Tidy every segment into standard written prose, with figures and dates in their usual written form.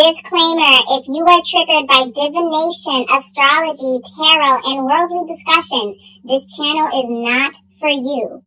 Disclaimer, if you are triggered by divination, astrology, tarot, and worldly discussions, this channel is not for you.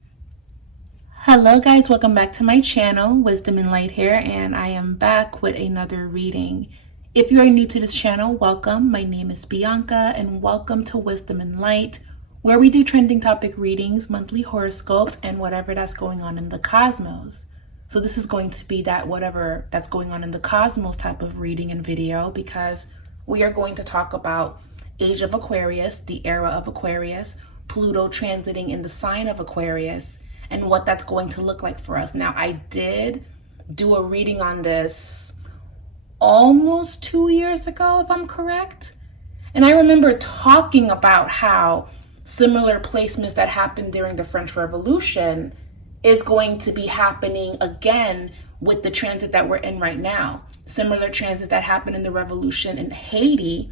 Hello guys, welcome back to my channel, Wisdom and Light here, and I am back with another reading. If you are new to this channel, welcome. My name is Bianca and welcome to Wisdom and Light, where we do trending topic readings, monthly horoscopes, and whatever that's going on in the cosmos. So this is going to be that whatever that's going on in the cosmos type of reading and video, because we are going to talk about age of Aquarius, the era of Aquarius, Pluto transiting in the sign of Aquarius, and what that's going to look like for us. Now, I did do a reading on this almost 2 years ago, if I'm correct. And I remember talking about how similar placements that happened during the French Revolution is going to be happening again with the transit that we're in right now. Similar transits that happened in the revolution in Haiti,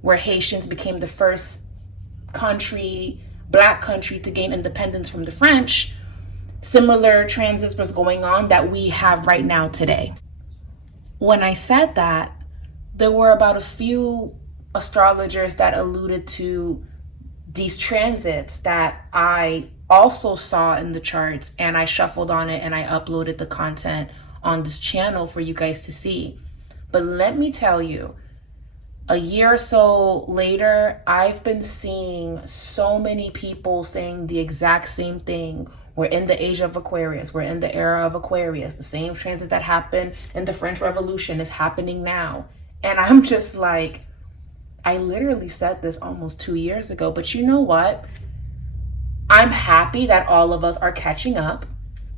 where Haitians became the first country, black country, to gain independence from the French. Similar transits was going on that we have right now today. When I said that, there were about a few astrologers that alluded to these transits that I also saw in the charts, and I shuffled on it and I uploaded the content on this channel for you guys to see. But let me tell you, a year or so later, I've been seeing so many people saying the exact same thing. We're in the age of Aquarius. We're in the era of Aquarius. The same transit that happened in the French Revolution is happening now. And I'm just like, I literally said this almost 2 years ago, but you know what? I'm happy that all of us are catching up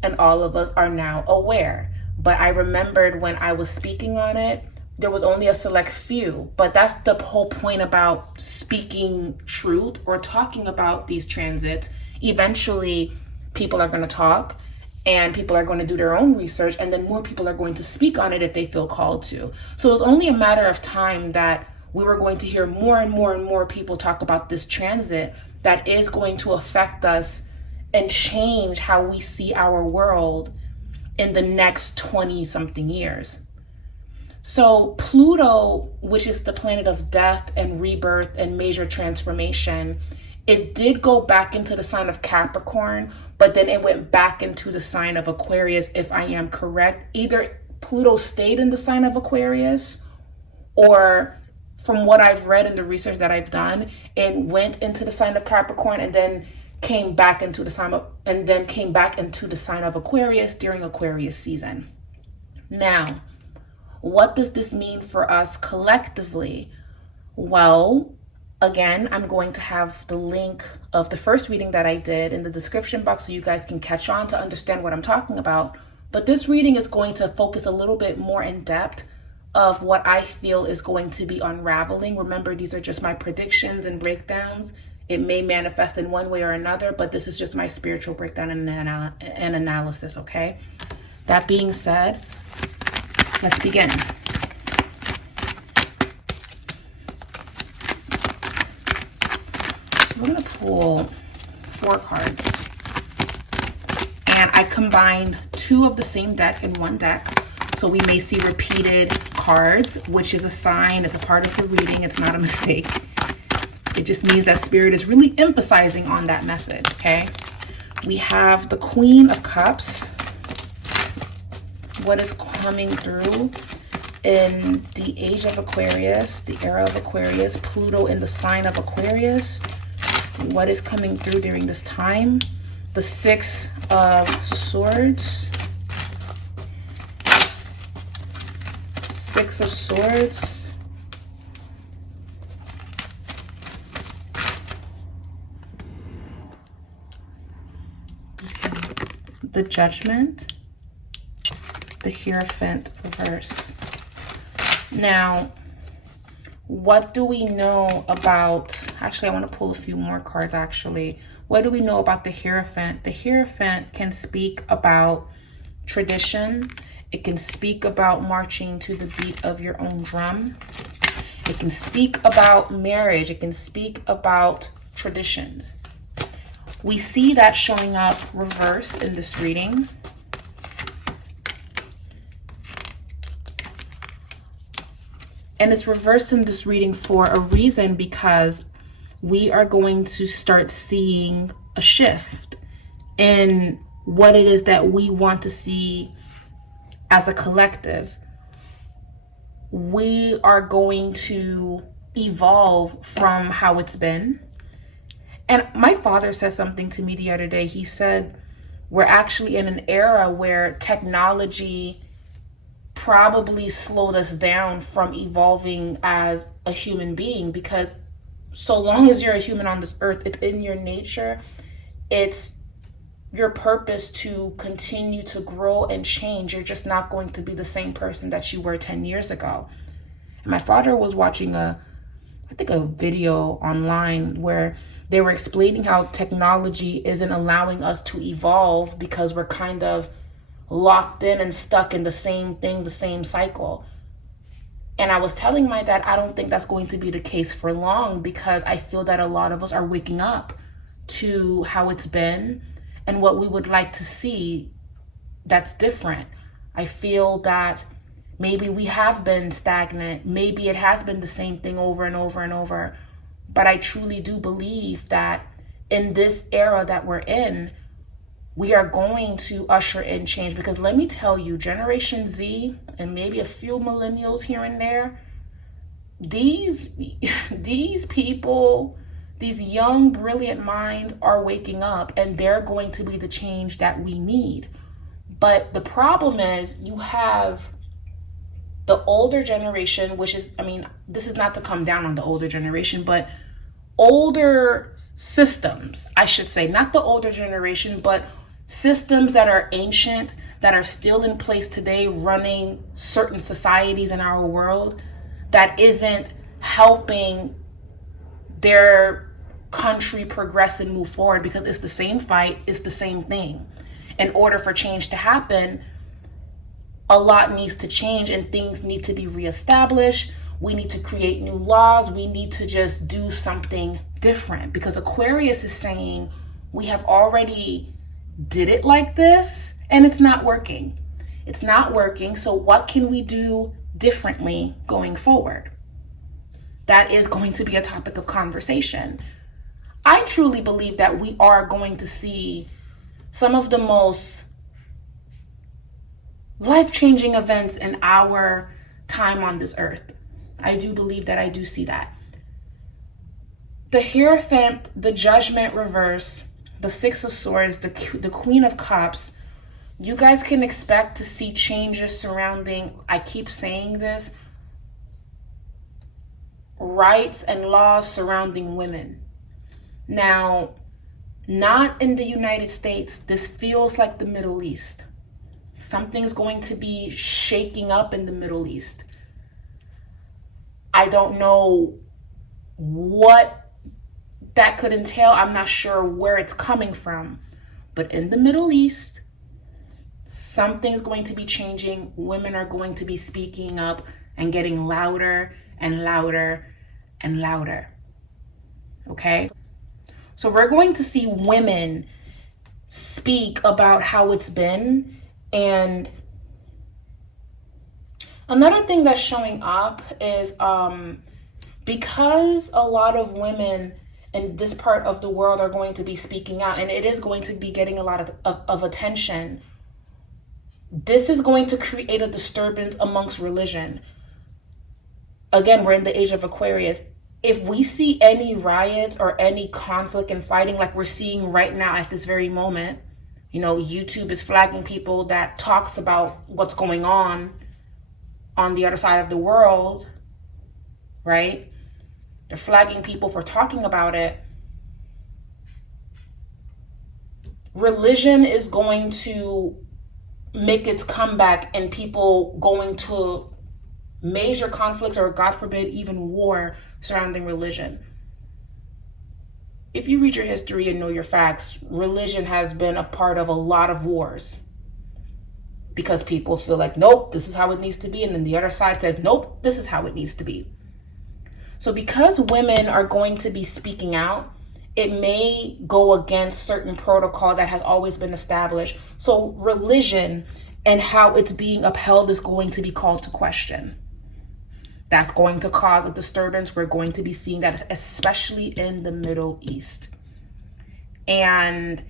and all of us are now aware. But I remembered when I was speaking on it, there was only a select few. But that's the whole point about speaking truth or talking about these transits. Eventually, people are going to talk and people are going to do their own research, and then more people are going to speak on it if they feel called to. So it's only a matter of time that we were going to hear more and more and more people talk about this transit that is going to affect us and change how we see our world in the next 20 something years. So Pluto, which is the planet of death and rebirth and major transformation, it did go back into the sign of Capricorn, but then it went back into the sign of Aquarius, if I am correct. Either Pluto stayed in the sign of Aquarius, or from what I've read and the research that I've done, it went into the sign of Capricorn and then came back into the sign of Aquarius during Aquarius season. Now, what does this mean for us collectively? Well, again, I'm going to have the link of the first reading that I did in the description box so you guys can catch on to understand what I'm talking about. But this reading is going to focus a little bit more in depth of what I feel is going to be unraveling. Remember, these are just my predictions and breakdowns. It may manifest in one way or another, but this is just my spiritual breakdown and analysis, okay? That being said, let's begin. I'm going to pull 4 cards. And I combined 2 of the same deck in one deck. So we may see repeated cards, which is a sign, it's a part of the reading, it's not a mistake. It just means that Spirit is really emphasizing on that message, okay? We have the Queen of Cups. What is coming through in the age of Aquarius, the era of Aquarius, Pluto in the sign of Aquarius. What is coming through during this time? The 6 of Swords. 6 of Swords. The Judgment. The Hierophant reverse. Now, what do we know about, actually I want to pull a few more cards actually. What do we know about the Hierophant? The Hierophant can speak about tradition. It can speak about marching to the beat of your own drum. It can speak about marriage. It can speak about traditions. We see that showing up reversed in this reading. And it's reversed in this reading for a reason, because we are going to start seeing a shift in what it is that we want to see as a collective. We are going to evolve from how it's been. And my father said something to me the other day. He said, we're actually in an era where technology probably slowed us down from evolving as a human being, because so long as you're a human on this earth, it's in your nature, it's your purpose to continue to grow and change. You're just not going to be the same person that you were 10 years ago. And my father was watching a video online where they were explaining how technology isn't allowing us to evolve because we're kind of locked in and stuck in the same thing, the same cycle. And I was telling my dad, I don't think that's going to be the case for long, because I feel that a lot of us are waking up to how it's been and what we would like to see that's different. I feel that maybe we have been stagnant. Maybe it has been the same thing over and over and over. But I truly do believe that in this era that we're in, we are going to usher in change. Because let me tell you, Generation Z and maybe a few millennials here and there, these people, these young, brilliant minds are waking up, and they're going to be the change that we need. But the problem is, you have the older generation, which is, this is not to come down on the older generation, but older systems, I should say, not the older generation, but systems that are ancient, that are still in place today, running certain societies in our world, that isn't helping their country progress and move forward, because it's the same fight, it's the same thing. In order for change to happen, a lot needs to change and things need to be reestablished. We need to create new laws. We need to just do something different, because Aquarius is saying we have already did it like this and it's not working. It's not working. So what can we do differently going forward? That is going to be a topic of conversation. I truly believe that we are going to see some of the most life-changing events in our time on this earth. I do believe that. I do see that. The Hierophant, the Judgment reverse, the Six of Swords, the Queen of Cups, you guys can expect to see changes surrounding, I keep saying this, rights and laws surrounding women. Now, not in the United States. This feels like the Middle East. Something's going to be shaking up in the Middle East. I don't know what that could entail. I'm not sure where it's coming from. But in the Middle East, something's going to be changing. Women are going to be speaking up and getting louder and louder and louder. Okay? So we're going to see women speak about how it's been. And another thing that's showing up is because a lot of women in this part of the world are going to be speaking out, and it is going to be getting a lot of attention, this is going to create a disturbance amongst religion. Again, we're in the age of Aquarius. If we see any riots or any conflict and fighting like we're seeing right now at this very moment, YouTube is flagging people that talks about what's going on the other side of the world, right? They're flagging people for talking about it. Religion is going to make its comeback, and people going to major conflicts, or God forbid, even war surrounding religion. If you read your history and know your facts, religion has been a part of a lot of wars, because people feel like, nope, this is how it needs to be. And then the other side says, nope, this is how it needs to be. So because women are going to be speaking out, it may go against certain protocol that has always been established. So religion and how it's being upheld is going to be called to question. that's going to cause a disturbance. We're going to be seeing that, especially in the Middle East. And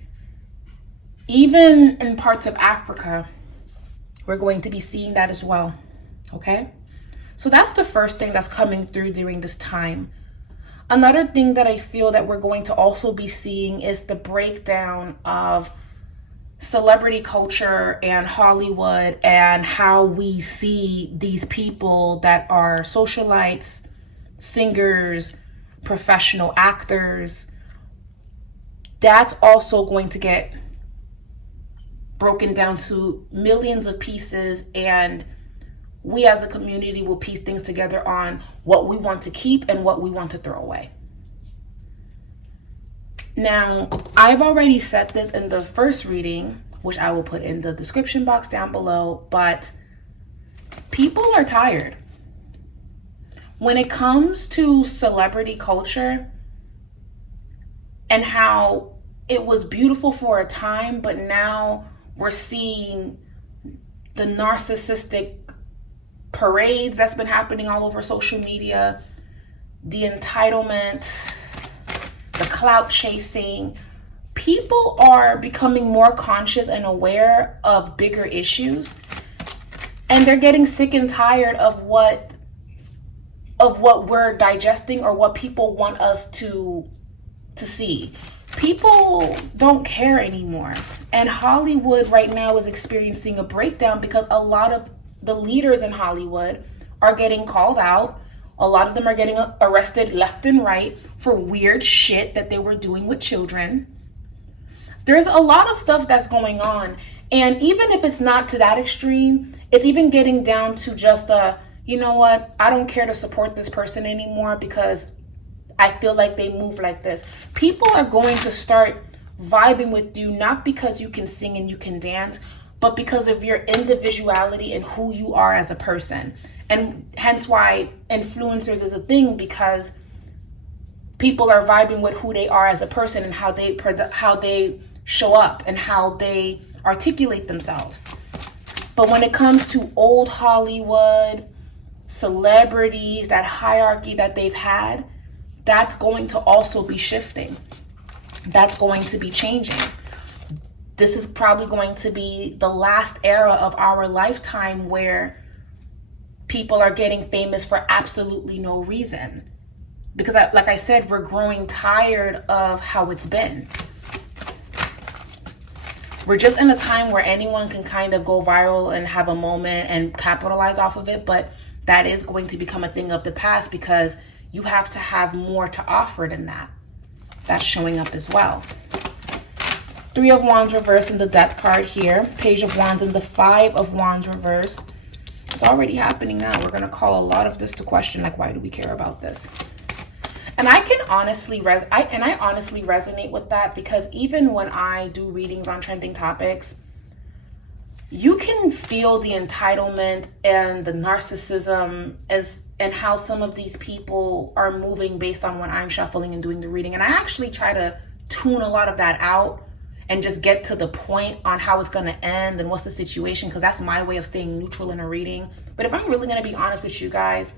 even in parts of Africa, we're going to be seeing that as well. Okay? So that's the first thing that's coming through during this time. Another thing that I feel that we're going to also be seeing is the breakdown of celebrity culture and Hollywood, and how we see these people that are socialites, singers, professional actors. That's also going to get broken down to millions of pieces, and we as a community will piece things together on what we want to keep and what we want to throw away. Now, I've already said this in the first reading, which I will put in the description box down below, but people are tired. When it comes to celebrity culture and how it was beautiful for a time, but now we're seeing the narcissistic parades that's been happening all over social media, the entitlement, the clout chasing. People are becoming more conscious and aware of bigger issues, and they're getting sick and tired of what we're digesting or what people want us to see. People don't care anymore, and Hollywood right now is experiencing a breakdown because a lot of the leaders in Hollywood are getting called out. A lot of them are getting arrested left and right for weird shit that they were doing with children. There's a lot of stuff that's going on. And even if it's not to that extreme, it's even getting down to just you know what, I don't care to support this person anymore because I feel like they move like this. People are going to start vibing with you, not because you can sing and you can dance, but because of your individuality and who you are as a person. And hence why influencers is a thing, because people are vibing with who they are as a person and how they show up and how they articulate themselves. But when it comes to old Hollywood, celebrities, that hierarchy that they've had, that's going to also be shifting. That's going to be changing. This is probably going to be the last era of our lifetime where people are getting famous for absolutely no reason. Because like I said, we're growing tired of how it's been. We're just in a time where anyone can kind of go viral and have a moment and capitalize off of it, but that is going to become a thing of the past because you have to have more to offer than that. That's showing up as well. Three of Wands reversed in the Death card here. Page of Wands and the Five of Wands reversed. It's already happening now. We're going to call a lot of this to question, like, why do we care about this? And I can honestly honestly resonate with that, because even when I do readings on trending topics, you can feel the entitlement and the narcissism and how some of these people are moving based on when I'm shuffling and doing the reading. And I actually try to tune a lot of that out and just get to the point on how it's going to end and what's the situation, because that's my way of staying neutral in a reading. But if I'm really going to be honest with you guys,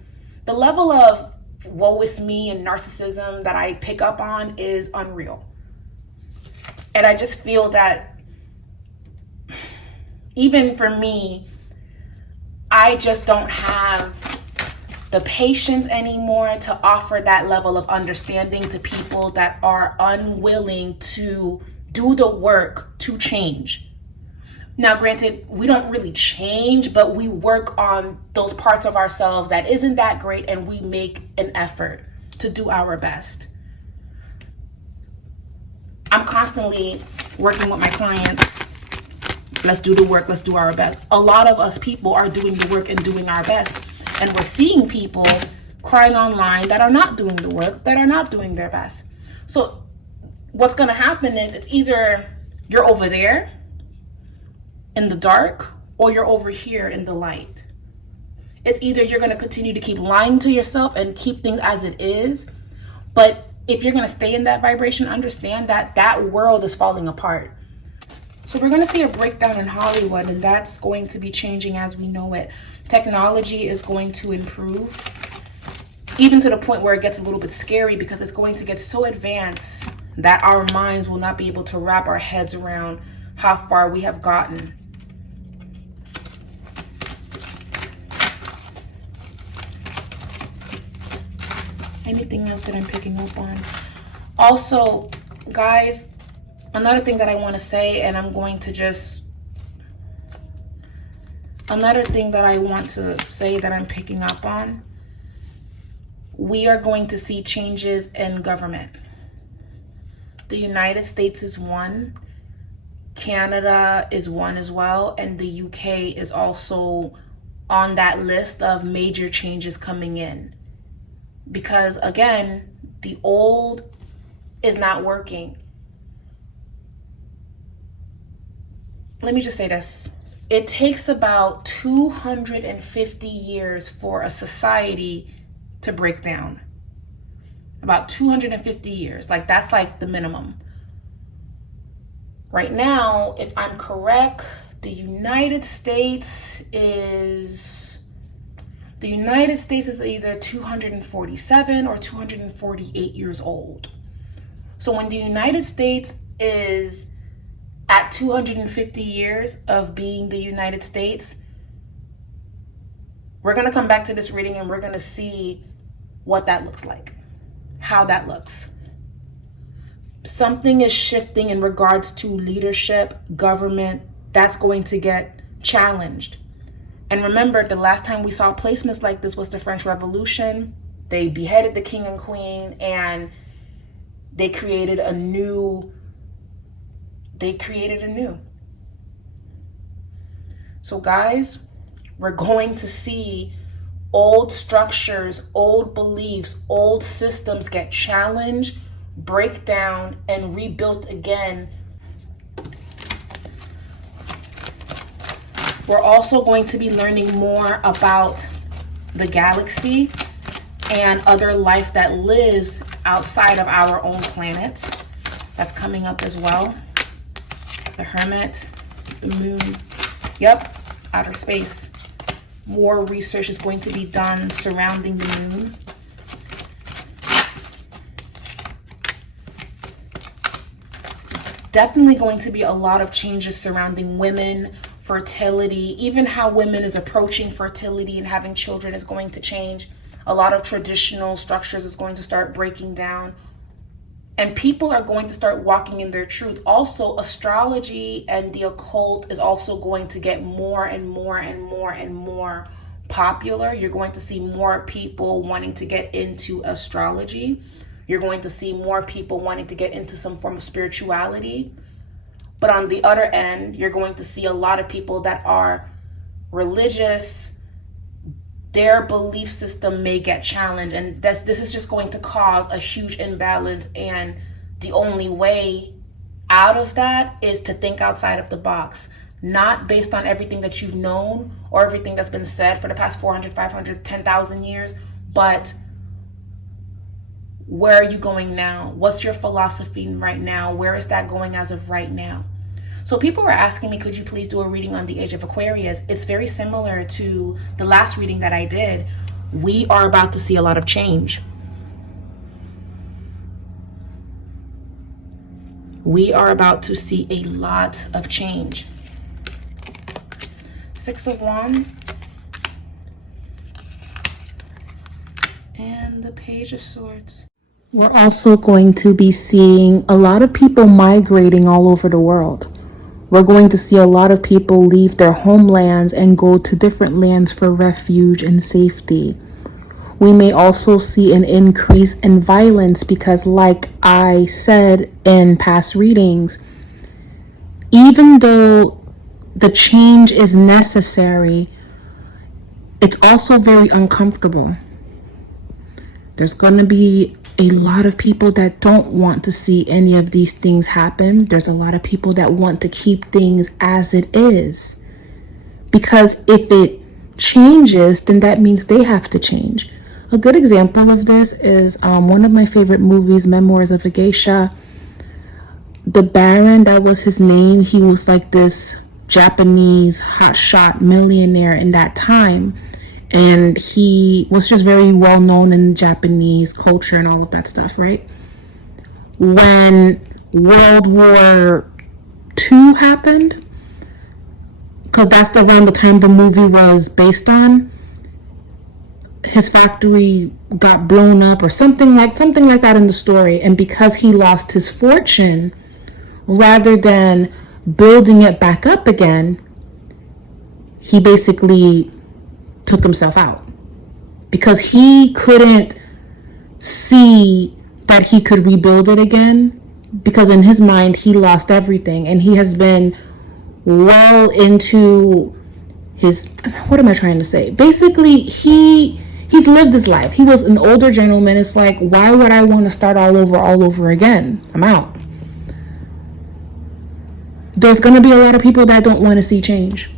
the level of woe is me and narcissism that I pick up on is unreal. And I just feel that even for me, I just don't have the patience anymore to offer that level of understanding to people that are unwilling to do the work to change. Now, granted, we don't really change, but we work on those parts of ourselves that isn't that great, and we make an effort to do our best. I'm constantly working with my clients. Let's do the work. Let's do our best. A lot of us people are doing the work and doing our best. And we're seeing people crying online that are not doing the work, that are not doing their best. So what's going to happen is it's either you're over there in the dark or you're over here in the light. It's either you're going to continue to keep lying to yourself and keep things as it is. But if you're going to stay in that vibration, understand that that world is falling apart. So we're going to see a breakdown in Hollywood, and that's going to be changing as we know it. Technology is going to improve. even to the point where it gets a little bit scary, because it's going to get so advanced that our minds will not be able to wrap our heads around how far we have gotten. Anything else that I'm picking up on? Also, guys, another thing that I want to say, and another thing that I want to say that I'm picking up on, we are going to see changes in government. The United States is one, Canada is one as well, and the UK is also on that list of major changes coming in. Because again, the old is not working. Let me just say this. It takes about 250 years for a society to break down. About 250 years. Like, that's like the minimum. Right now, if I'm correct, the United States is either 247 or 248 years old. So when the United States is at 250 years of being the United States, we're going to come back to this reading and we're going to see what that looks like, how that looks. Something is shifting in regards to leadership, government, that's going to get challenged. And remember, the last time we saw placements like this was the French Revolution. They beheaded the king and queen, and they created a new. So guys, we're going to see old structures, old beliefs, old systems get challenged, break down, and rebuilt again. We're also going to be learning more about the galaxy and other life that lives outside of our own planet. That's coming up as well. The Hermit, the Moon. Yep, outer space. More research is going to be done surrounding the Moon. Definitely going to be a lot of changes surrounding women, fertility, even how women is approaching fertility and having children is going to change. A lot of traditional structures is going to start breaking down. And people are going to start walking in their truth. Also, astrology and the occult is also going to get more and more and more and more popular. You're going to see more people wanting to get into astrology. You're going to see more people wanting to get into some form of spirituality. But on the other end, you're going to see a lot of people that are religious. Their belief system may get challenged, and this is just going to cause a huge imbalance. And the only way out of that is to think outside of the box, not based on everything that you've known or everything that's been said for the past 400, 500, 10,000 years, but where are you going now? What's your philosophy right now? Where is that going as of right now? So people were asking me, could you please do a reading on the age of Aquarius? It's very similar to the last reading that I did. We are about to see a lot of change. We are about to see a lot of change. Six of Wands. And the Page of Swords. We're also going to be seeing a lot of people migrating all over the world. We're going to see a lot of people leave their homelands and go to different lands for refuge and safety. We may also see an increase in violence because, like I said in past readings, even though the change is necessary, it's also very uncomfortable. There's going to be a lot of people that don't want to see any of these things happen. There's a lot of people that want to keep things as it is. Because if it changes, then that means they have to change. A good example of this is one of my favorite movies, Memoirs of a Geisha. The Baron, that was his name. He was like this Japanese hotshot millionaire in that time. and he was just very well known in Japanese culture and all of that stuff, right? When World War II happened, because that's around the time the movie was based on, his factory got blown up or something like that in the story, and because he lost his fortune, rather than building it back up again, he basically took himself out because he couldn't see that he could rebuild it again, because in his mind he lost everything, and he has been well into his, what am I trying to say? Basically, he's lived his life. He was an older gentleman. It's like, why would I want to start all over again? I'm out. There's going to be a lot of people that don't want to see change.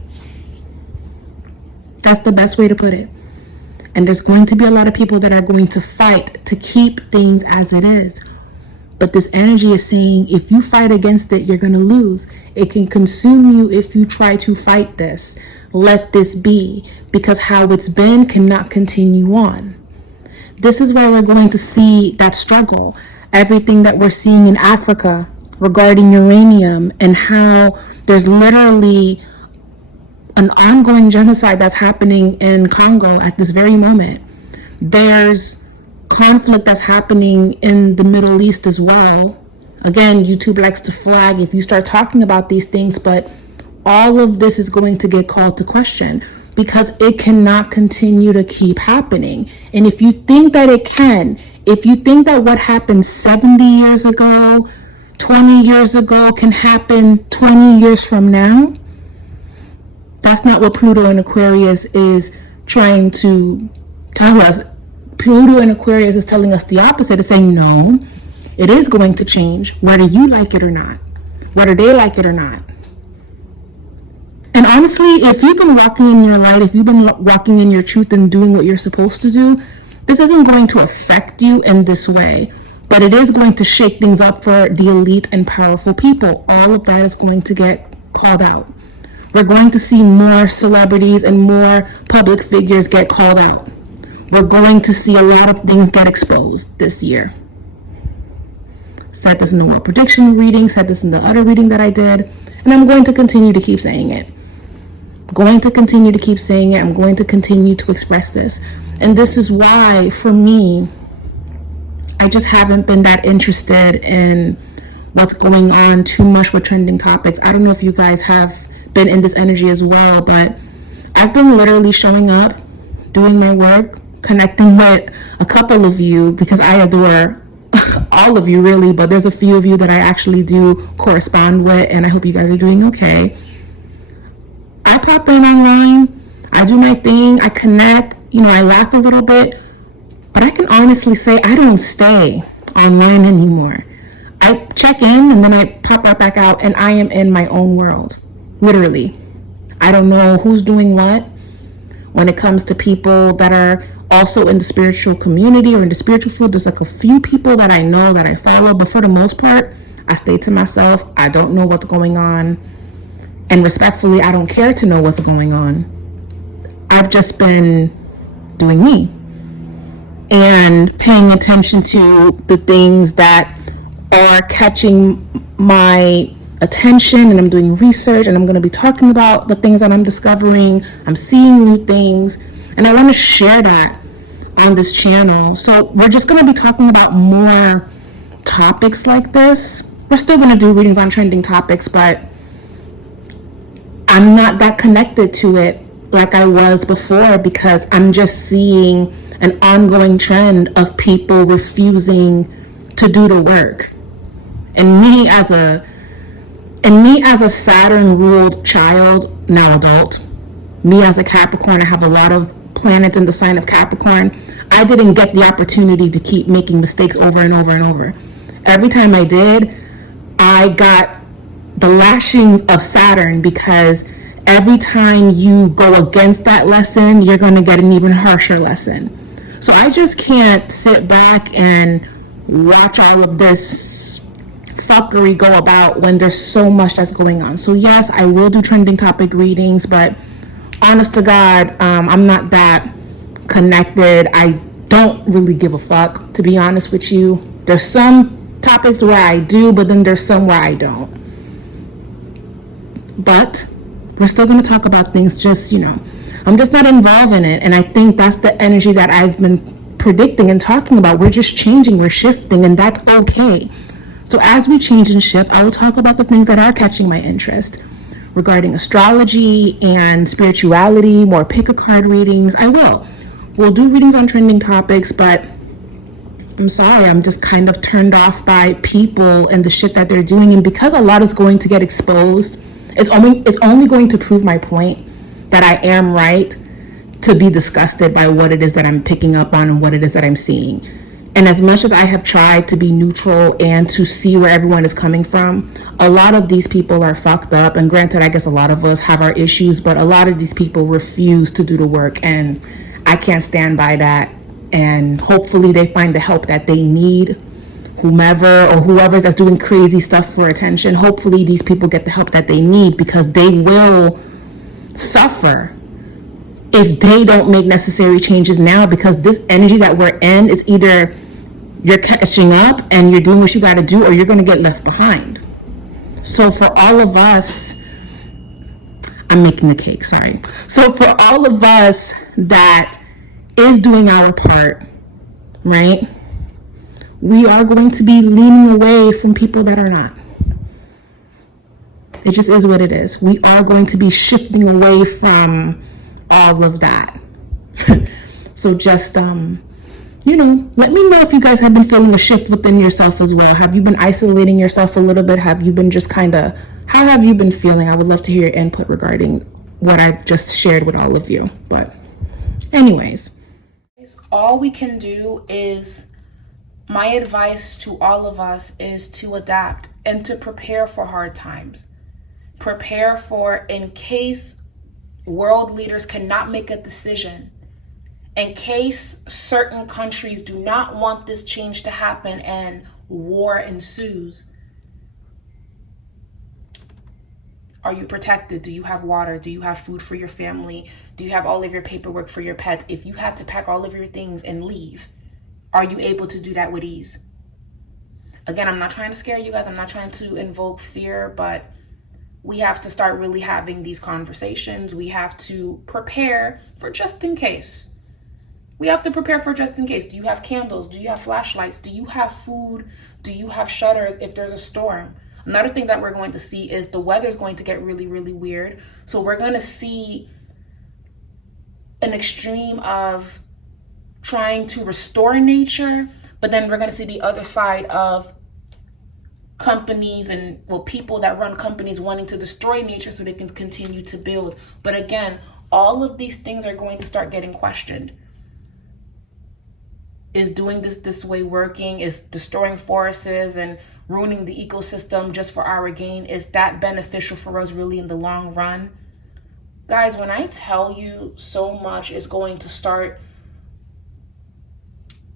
That's the best way to put it. And there's going to be a lot of people that are going to fight to keep things as it is. But this energy is saying, if you fight against it, you're going to lose. It can consume you if you try to fight this. Let this be, because how it's been cannot continue on. This is why we're going to see that struggle. Everything that we're seeing in Africa regarding uranium, and how there's literally an ongoing genocide that's happening in Congo at this very moment. There's conflict that's happening in the Middle East as well. Again, YouTube likes to flag if you start talking about these things, but all of this is going to get called to question, because it cannot continue to keep happening. And if you think that it can, if you think that what happened 70 years ago, 20 years ago can happen 20 years from now, that's not what Pluto and Aquarius is trying to tell us. Pluto and Aquarius is telling us the opposite. It's saying, no, it is going to change, whether you like it or not, whether they like it or not. And honestly, if you've been walking in your light, if you've been walking in your truth and doing what you're supposed to do, this isn't going to affect you in this way. But it is going to shake things up for the elite and powerful people. All of that is going to get called out. We're going to see more celebrities and more public figures get called out. We're going to see a lot of things get exposed this year. Said this in the world prediction reading, said this in the other reading that I did, and I'm going to continue to keep saying it. I'm going to continue to keep saying it. I'm going to continue to express this. And this is why, for me, I just haven't been that interested in what's going on too much with trending topics. I don't know if you guys have been in this energy as well, but I've been literally showing up, doing my work, connecting with a couple of you, because I adore all of you really, but there's a few of you that I actually do correspond with, and I hope you guys are doing okay. I pop in online, I do my thing, I connect, I laugh a little bit, but I can honestly say I don't stay online anymore. I check in and then I pop right back out, and I am in my own world. Literally. I don't know who's doing what when it comes to people that are also in the spiritual community or in the spiritual field. There's like a few people that I know that I follow, but for the most part, I stay to myself. I don't know what's going on. And respectfully, I don't care to know what's going on. I've just been doing me and paying attention to the things that are catching my attention, and I'm doing research, and I'm going to be talking about the things that I'm discovering. I'm seeing new things, and I want to share that on this channel. So we're just going to be talking about more topics like this. We're still going to do readings on trending topics, but I'm not that connected to it like I was before, because I'm just seeing an ongoing trend of people refusing to do the work. And me as a Saturn-ruled child, now adult, me as a Capricorn, I have a lot of planets in the sign of Capricorn. I didn't get the opportunity to keep making mistakes over and over and over. Every time I did, I got the lashings of Saturn, because every time you go against that lesson, you're going to get an even harsher lesson. So I just can't sit back and watch all of this fuckery go about when there's so much that's going on. So yes, I will do trending topic readings, but honest to God, I'm not that connected. I don't really give a fuck, to be honest with you. There's some topics where I do, but then there's some where I don't. But we're still going to talk about things, just, I'm just not involved in it. And I think that's the energy that I've been predicting and talking about. We're just changing, we're shifting, and that's okay. So as we change and shift, I will talk about the things that are catching my interest regarding astrology and spirituality, more pick a card readings. We'll do readings on trending topics, but I'm sorry, I'm just kind of turned off by people and the shit that they're doing. And because a lot is going to get exposed, it's only going to prove my point that I am right to be disgusted by what it is that I'm picking up on and what it is that I'm seeing. And as much as I have tried to be neutral and to see where everyone is coming from, a lot of these people are fucked up. And granted, I guess a lot of us have our issues, but a lot of these people refuse to do the work. And I can't stand by that. And hopefully they find the help that they need. Whoever that's doing crazy stuff for attention, hopefully these people get the help that they need, because they will suffer if they don't make necessary changes now. Because this energy that we're in is either you're catching up and you're doing what you got to do, or you're going to get left behind. So for all of us, I'm making the cake, sorry. So for all of us that is doing our part, right? We are going to be leaning away from people that are not. It just is what it is. We are going to be shifting away from all of that. So just, let me know if you guys have been feeling a shift within yourself as well. Have you been isolating yourself a little bit? Have you been just how have you been feeling? I would love to hear your input regarding what I've just shared with all of you. But anyways, all we can do is, my advice to all of us is to adapt and to prepare for hard times. Prepare for, in case world leaders cannot make a decision, in case certain countries do not want this change to happen and war ensues. Are you protected? Do you have water? Do you have food for your family? Do you have all of your paperwork for your pets? If you had to pack all of your things and leave, are you able to do that with ease? Again, I'm not trying to scare you guys. I'm not trying to invoke fear, but we have to start really having these conversations. We have to prepare for just in case. We have to prepare for just in case. Do you have candles? Do you have flashlights? Do you have food? Do you have shutters if there's a storm? Another thing that we're going to see is the weather is going to get really, really weird. So we're going to see an extreme of trying to restore nature, but then we're going to see the other side of companies and people that run companies wanting to destroy nature so they can continue to build. But again, all of these things are going to start getting questioned. Is doing this way working? Is destroying forests and ruining the ecosystem just for our gain, is that beneficial for us really in the long run? Guys, when I tell you so much is going to start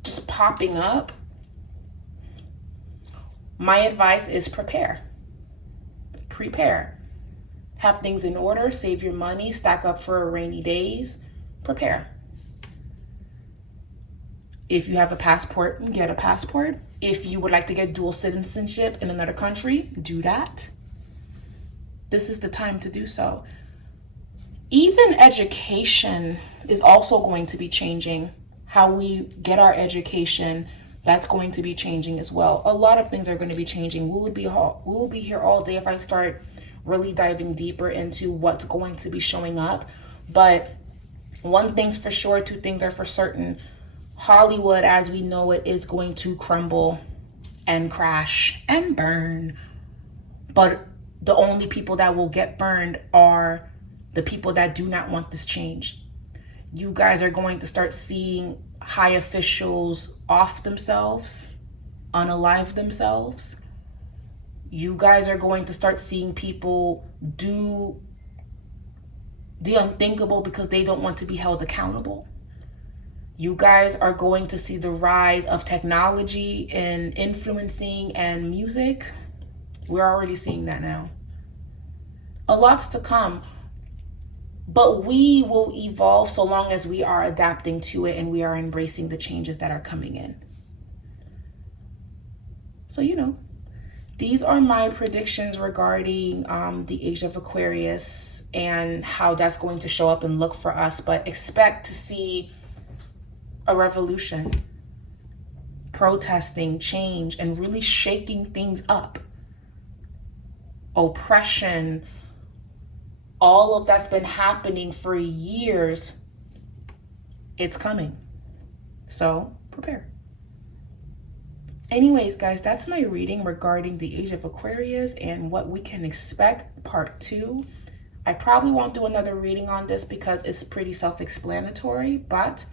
just popping up, my advice is prepare. Have things in order, save your money, stack up for rainy days, prepare. If you have a passport, get a passport. If you would like to get dual citizenship in another country, do that. This is the time to do so. Even education is also going to be changing. How we get our education, that's going to be changing as well. A lot of things are going to be changing. We will be here all day if I start really diving deeper into what's going to be showing up. But one thing's for sure, two things are for certain. Hollywood, as we know it, is going to crumble and crash and burn. But the only people that will get burned are the people that do not want this change. You guys are going to start seeing high officials off themselves, unalive themselves. You guys are going to start seeing people do the unthinkable because they don't want to be held accountable. You guys are going to see the rise of technology in influencing and music. We're already seeing that now. A lot's to come. But we will evolve so long as we are adapting to it and we are embracing the changes that are coming in. So, you know, these are my predictions regarding the age of Aquarius and how that's going to show up and look for us. But expect to see a revolution, protesting, change, and really shaking things up. Oppression, all of that's been happening for years, it's coming. So prepare. Anyways, guys, that's my reading regarding the age of Aquarius and what we can expect, part 2. I probably won't do another reading on this because it's pretty self-explanatory, but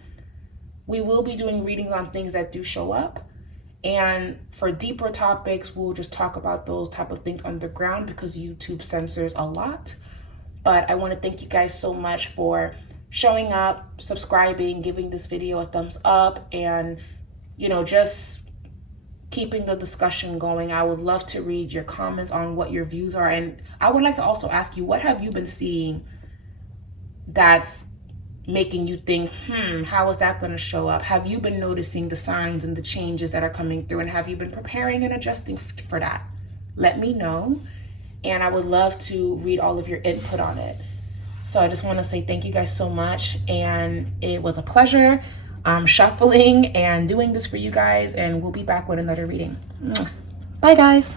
we will be doing readings on things that do show up. And for deeper topics, we'll just talk about those type of things underground because YouTube censors a lot. But I want to thank you guys so much for showing up, subscribing, giving this video a thumbs up, and, you know, just keeping the discussion going. I would love to read your comments on what your views are. And I would like to also ask you, what have you been seeing that's making you think, how is that going to show up? Have you been noticing the signs and the changes that are coming through? And have you been preparing and adjusting for that? Let me know. And I would love to read all of your input on it. So I just want to say thank you guys so much. And it was a pleasure shuffling and doing this for you guys. And we'll be back with another reading. Bye, guys.